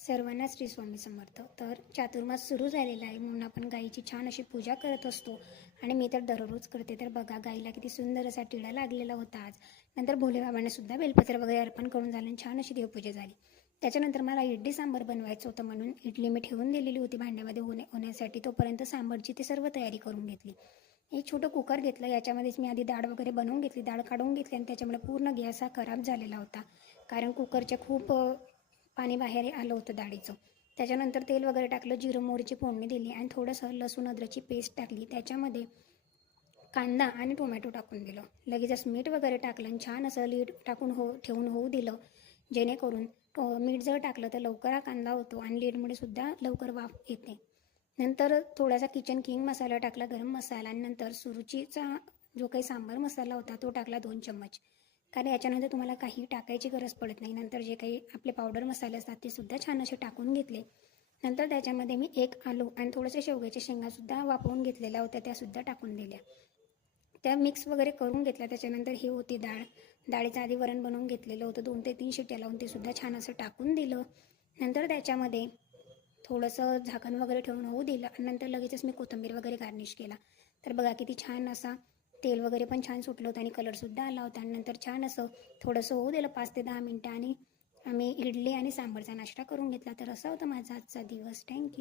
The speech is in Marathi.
सर्वांना श्री स्वामी समर्थ. तर चातुर्मास सुरू झालेला आहे म्हणून आपण गाईची छान अशी पूजा करत असतो आणि मी तर दररोज करते. तर बघा गाईला किती सुंदर असा टिळा लागलेला होता आज. नंतर भोलेबाबांना सुद्धा बेलपत्र वगैरे अर्पण करून झालं, छान अशी देवपूजा झाली. त्याच्यानंतर मला इडली सांबर बनवायचं होतं म्हणून इडली मी ठेवून दिलेली होती भांड्यामध्ये होण्यासाठी. तोपर्यंत सांबरची ती सर्व तयारी करून घेतली. एक छोटं कुकर घेतलं, याच्यामध्येच मी आधी डाळ वगैरे बनवून घेतली, डाळ काढून घेतली आणि त्याच्यामुळे पूर्ण गॅस हा खराब झालेला होता कारण कुकरच्या खूप पाणी बाहेर आलं होतं डाळीचं. त्याच्यानंतर तेल वगैरे टाकलं, जिरं मोहरीची फोडणी दिली आणि थोडंसं लसूण अद्रकची पेस्ट टाकली. त्याच्यामध्ये कांदा आणि टोमॅटो टाकून दिलं. लगेचच मीठ वगैरे टाकलं आणि छान असं लीड टाकून ठेवून होऊ दिलं, जेणेकरून मीठ जर टाकलं तर लवकर हा कांदा होतो आणि लीडमुळे सुद्धा लवकर वाफ येते. नंतर थोडासा किचन किंग मसाला टाकला, गरम मसाला, आणि नंतर सुरुचीचा जो काही सांबार मसाला होता तो टाकला 2 चम्मच. कारण याच्यानंतर तुम्हाला काही टाकायची गरज पडत नाही. नंतर जे काही आपले पावडर मसाले असतात ते सुद्धा छान असे टाकून घेतले. नंतर त्याच्यामध्ये मी 1 आलू आणि थोडेसे शेवग्याच्या शेंगासुद्धा वाफवून घेतलेल्या होत्या, त्यासुद्धा टाकून दिल्या. त्या मिक्स वगैरे करून घेतल्या. त्याच्यानंतर ही होती डाळ. डाळीचं आधी वरण बनवून घेतलेलं होतं, 2 ते 3 शिट्ट्या लावून ते सुद्धा छान असं टाकून दिलं. नंतर त्याच्यामध्ये थोडंसं झाकण वगैरे ठेवून होऊ दिलं आणि नंतर लगेचच मी कोथिंबीर वगैरे गार्निश केला. तर बघा किती छान असा तेल वगैरे पण छान सुटलं होतं आणि कलरसुद्धा आला होता. आणि नंतर छान असं थोडंसं होऊ दिलं 5 ते 10 मिनटं आणि आम्ही इडली आणि सांबारचा नाश्ता करून घेतला. तर असा होता माझा आजचा दिवस. थँक्यू.